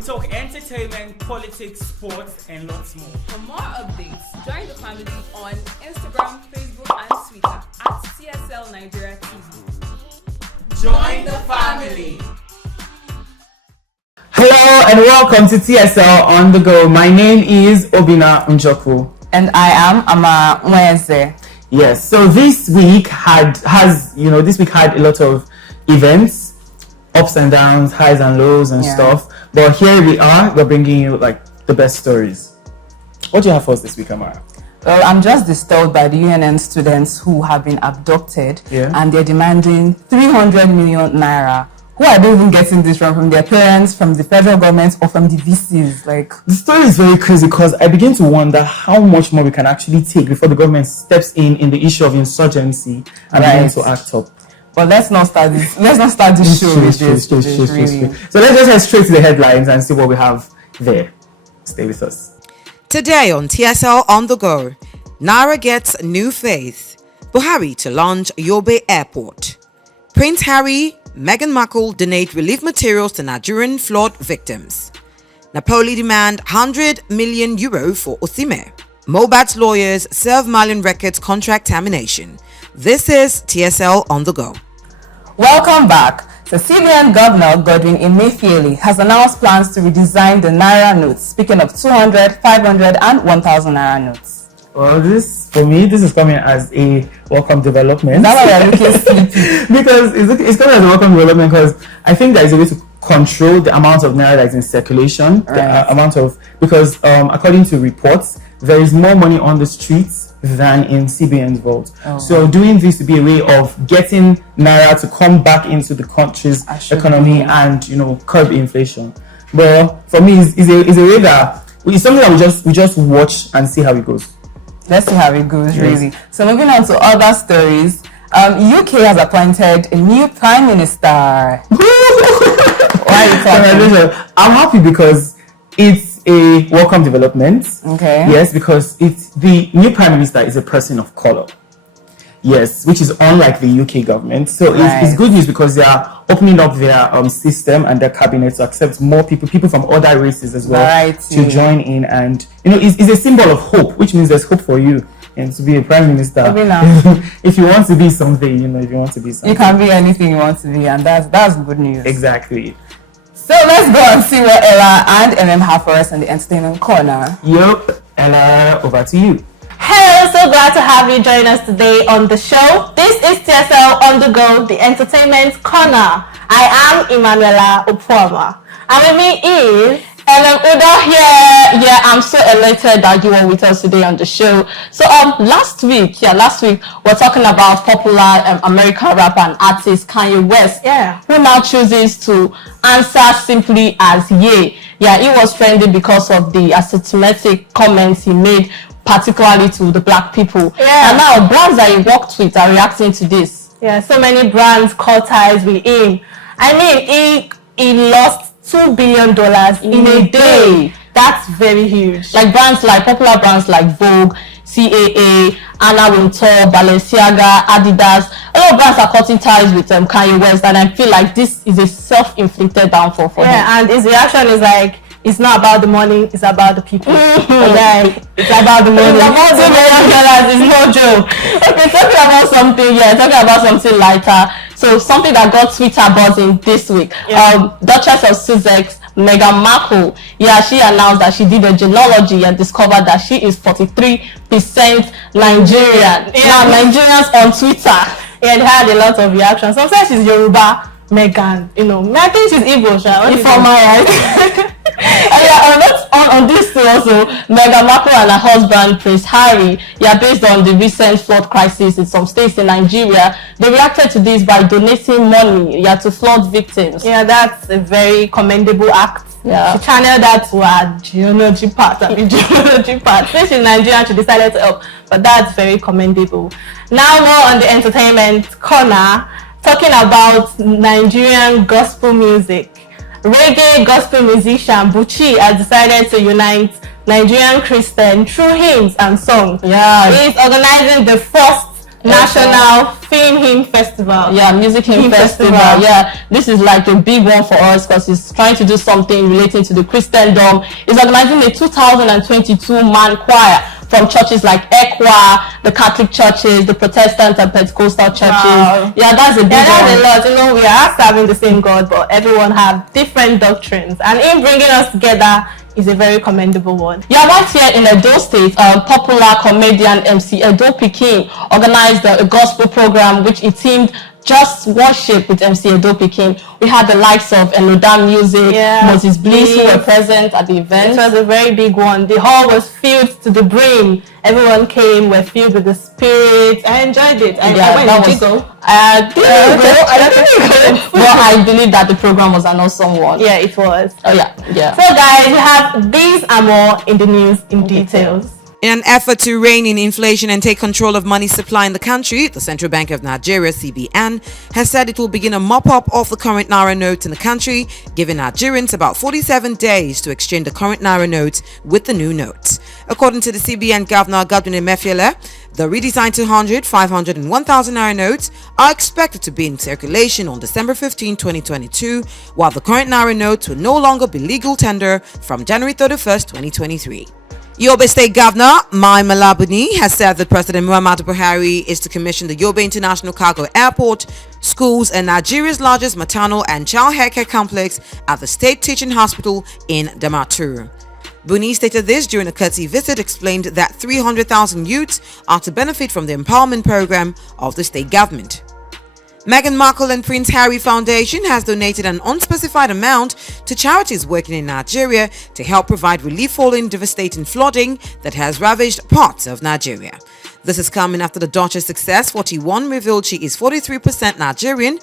We talk entertainment, politics, sports, and lots more. For more updates, join the family on Instagram, Facebook, and Twitter at TSLNigeria TV. Join the family. Hello and welcome to TSL on the go. My name is Obina Njoku. And I am Ama Mweze. Yes, so this week had a lot of events, ups and downs, highs and lows and stuff. But here we are, we're bringing you like the best stories. What do you have for us this week, Amara? Well, I'm just disturbed by the UNN students who have been abducted and they're demanding 300 million naira. Who are they even getting this from their parents, from the federal government, or from the VCs? Like, the story is very crazy because I begin to wonder how much more we can actually take before the government steps in the issue of insurgency and begins to act up. But let's not start this. Let's not start this show with this. So let's just head straight to the headlines and see what we have there. Stay with us. Today on TSL on the go, Naira gets new face. Buhari to launch Yobe Airport. Prince Harry, Meghan Markle donate relief materials to Nigerian flood victims. Napoli demand 100 million euro for Osimhen. Mobat's lawyers serve Marlon Records contract termination. This is TSL on the go. Welcome back. CBN Governor Godwin Emefiele has announced plans to redesign the Naira notes, speaking of 200, 500 and 1,000 Naira notes. Well, this is coming as a welcome development. That's why we're looking sleepy. Because it's coming as a welcome development because I think there is a way to control the amount of Naira that is in circulation. Because according to reports, there is more money on the streets than in CBN's vault. So doing this to be a way of getting Naira to come back into the country's economy and curb inflation. Well, for me, it's a way that it's something that we just watch and see how it goes. Let's see how it goes, really. So moving on to other stories, UK has appointed a new Prime Minister. Why are you talking? I'm happy because it's a welcome development. Okay. Yes, because the new Prime Minister is a person of color. Yes, which is unlike the UK government. So it's good news because they are opening up their system and their cabinet to accept more people from other races as well to join in. And it's a symbol of hope, which means there's hope for you and to be a prime minister. If you want to be something, if you want to be something, you can be anything you want to be, and that's good news. Exactly. So let's go and see what Ella and MM have for us in the entertainment corner. Yep, Ella, over to you. Hello, so glad to have you join us today on the show. This is TSL on the go, the entertainment corner. I am Emanuela Opuama. And with me is Uda here. Yeah, I'm so elated that you are with us today on the show. So last week we're talking about popular American rapper and artist Kanye West. Yeah. Who now chooses to answer simply as yeah. Yeah, it was trending because of the anti-Semitic comments he made, particularly to the black people. Yeah. And now brands that he worked with are reacting to this. Yeah, so many brands cut ties with him. I mean, he lost $2 billion in a day. That's very huge. Like popular brands like Vogue, CAA, Anna Wintour, Balenciaga, Adidas. A lot of brands are cutting ties with Kanye West, and I feel like this is a self-inflicted downfall for him. Yeah, and his reaction is like, it's not about the money, it's about the people. Like, it's about the money. It's about $2 million, it's no joke. Okay, talking about something lighter. So something that got Twitter buzzing this week. Duchess of Sussex, Meghan Markle, she announced that she did a genealogy and discovered that she is 43% Nigerian. Now, Nigerians on Twitter, and had a lot of reactions. Some say she's Yoruba, Meghan, I think she's Igbo, if I'm right. On this too also, Meghan Markle and her husband Prince Harry, based on the recent flood crisis in some states in Nigeria, they reacted to this by donating money to flood victims. Yeah, that's a very commendable act. Yeah, she channeled that to her genealogy part. Since she's Nigerian, she decided to help, but that's very commendable. Now more on the entertainment corner, talking about Nigerian gospel music. Reggae gospel musician Buchi has decided to unite Nigerian Christians through hymns and songs. Yeah, he is organizing the first National Film Hymn Festival. Yeah, Music Hymn Festival. Yeah, this is like a big one for us because it's trying to do something relating to the Christendom. It's organizing a 2022 man choir from churches like Equa, the Catholic churches, the Protestant and Pentecostal churches. Wow. Yeah, that's a big one. That's a lot. You know, we are serving the same God, but everyone have different doctrines. And in bringing us together is a very commendable one. Yeah, once here in Edo State, popular comedian MC Edo Pikin organized a gospel program which it teamed Just Worship with MC Edo Pikin. We had the likes of Enoda Music, Moses Bliss who were present at the event. It was a very big one. The hall was filled to the brim. Everyone came, were filled with the spirit. I enjoyed it. I didn't go. I didn't go. But I believe that the program was an awesome one. Yeah, it was. Oh yeah. So guys, we have these and more in the news in details. In an effort to rein in inflation and take control of money supply in the country, the Central Bank of Nigeria, CBN, has said it will begin a mop-up of the current Naira notes in the country, giving Nigerians about 47 days to exchange the current Naira notes with the new notes. According to the CBN Governor, Godwin Emefiele, the redesigned 200, 500 and 1,000 Naira notes are expected to be in circulation on December 15, 2022, while the current Naira notes will no longer be legal tender from January 31st, 2023. Yobe State Governor Mai Malabuni has said that President Muhammadu Buhari is to commission the Yobe International Cargo Airport, schools, and Nigeria's largest maternal and child healthcare complex at the State Teaching Hospital in Damaturu. Buni stated this during a courtesy visit, explained that 300,000 youths are to benefit from the empowerment program of the state government. Meghan Markle and Prince Harry Foundation has donated an unspecified amount to charities working in Nigeria to help provide relief following devastating flooding that has ravaged parts of Nigeria. This is coming after the Duchess Success 41 revealed she is 43% Nigerian.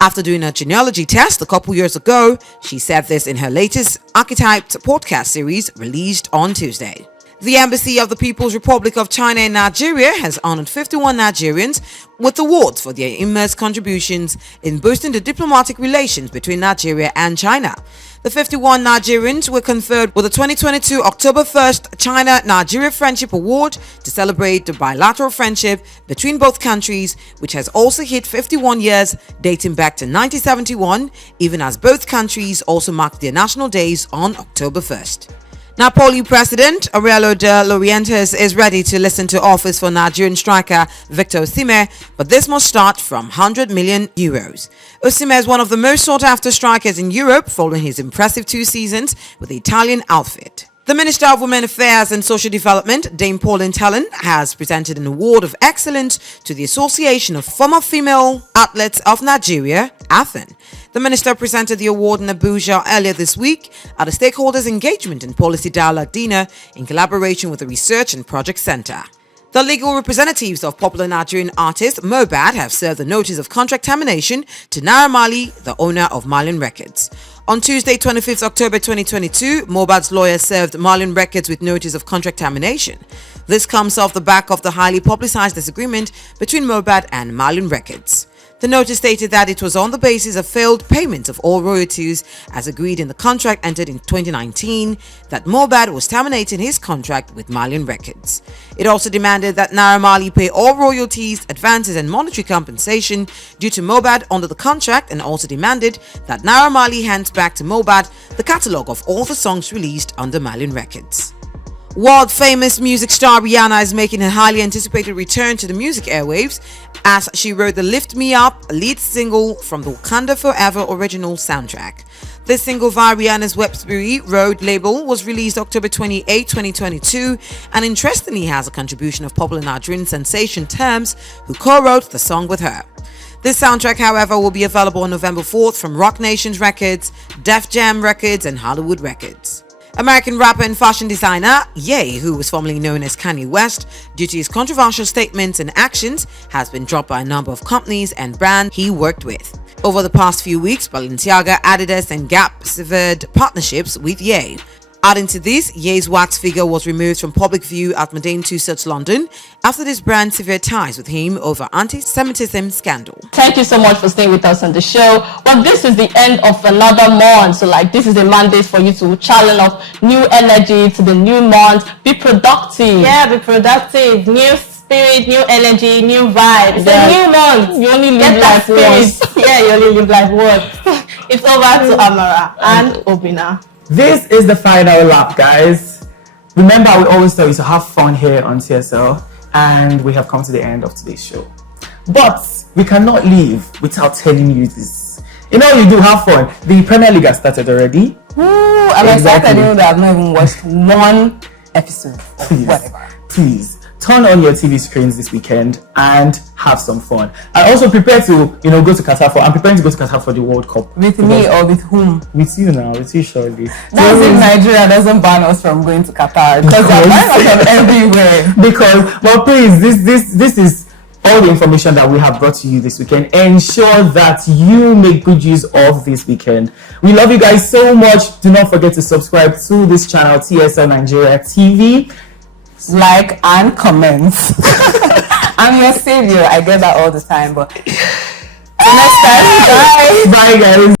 After doing a genealogy test a couple years ago, she said this in her latest Archetyped podcast series released on Tuesday. The Embassy of the People's Republic of China in Nigeria has honored 51 Nigerians with awards for their immense contributions in boosting the diplomatic relations between Nigeria and China. The 51 Nigerians were conferred with the 2022 October 1st China-Nigeria Friendship Award to celebrate the bilateral friendship between both countries, which has also hit 51 years dating back to 1971, even as both countries also marked their national days on October 1st. Napoli President Aurelio de Laurentiis is ready to listen to offers for Nigerian striker Victor Osimhen, but this must start from 100 million euros. Osimhen is one of the most sought-after strikers in Europe following his impressive 2 seasons with the Italian outfit. The Minister of Women Affairs and Social Development, Dame Pauline Talon, has presented an award of excellence to the Association of Former Female Athletes of Nigeria, AFEN. The minister presented the award in Abuja earlier this week at a Stakeholders Engagement and Policy Dialogue dinner in collaboration with the Research and Project Center. The legal representatives of popular Nigerian artist Mohbad have served a notice of contract termination to Naira Marley, the owner of Marlin Records. On Tuesday, 25th October 2022, Mohbad's lawyer served Marlin Records with notice of contract termination. This comes off the back of the highly publicized disagreement between Mohbad and Marlin Records. The notice stated that it was on the basis of failed payment of all royalties as agreed in the contract entered in 2019 that Mohbad was terminating his contract with Marlin Records. It also demanded that Naira Marley pay all royalties, advances and monetary compensation due to Mohbad under the contract, and also demanded that Naira Marley hands back to Mohbad the catalogue of all the songs released under Marlin Records. World-famous music star Rihanna is making a highly anticipated return to the music airwaves as she wrote the Lift Me Up lead single from the Wakanda Forever original soundtrack. This single via Rihanna's Websbury Road label was released October 28, 2022 and interestingly has a contribution of popular Nigerian sensation Terms, who co-wrote the song with her. This soundtrack, however, will be available on November 4th from Rock Nations Records, Def Jam Records and Hollywood Records. American rapper and fashion designer Ye, who was formerly known as Kanye West due to his controversial statements and actions, has been dropped by a number of companies and brands he worked with. Over the past few weeks, Balenciaga, Adidas and Gap severed partnerships with Ye. Adding to this, Ye's wax figure was removed from public view at Modern Tussauds London after this brand severed ties with him over anti-Semitism scandal. Thank you so much for staying with us on the show. Well, this is the end of another month, so this is a mandate for you to channel up new energy to the new month. Be productive. Yeah, be productive. New spirit, new energy, new vibe. It's Yeah. a new month. You only live Get that life once. spirit. Yeah, you only live life once. It's over to Amara and Obina. This is the final lap, guys. Remember, we always tell you to have fun here on TSL, and we have come to the end of today's show. But we cannot leave without telling you this. You know, you do have fun. The Premier League has started already. Ooh, I'm Exactly. excited even though I've not even watched one episode of Please, whatever. please turn on your TV screens this weekend and have some fun. I also prepare to, go to Qatar for. I'm preparing to go to Qatar for the World Cup. With me or with whom? With you now, with you surely. That's if Nigeria doesn't ban us from going to Qatar because they're banning us from everywhere. But please, this is all the information that we have brought to you this weekend. Ensure that you make good use of this weekend. We love you guys so much. Do not forget to subscribe to this channel, TSLNigeria TV. Like and comment. I'm your savior. I get that all the time, but till next time, bye. Bye, guys.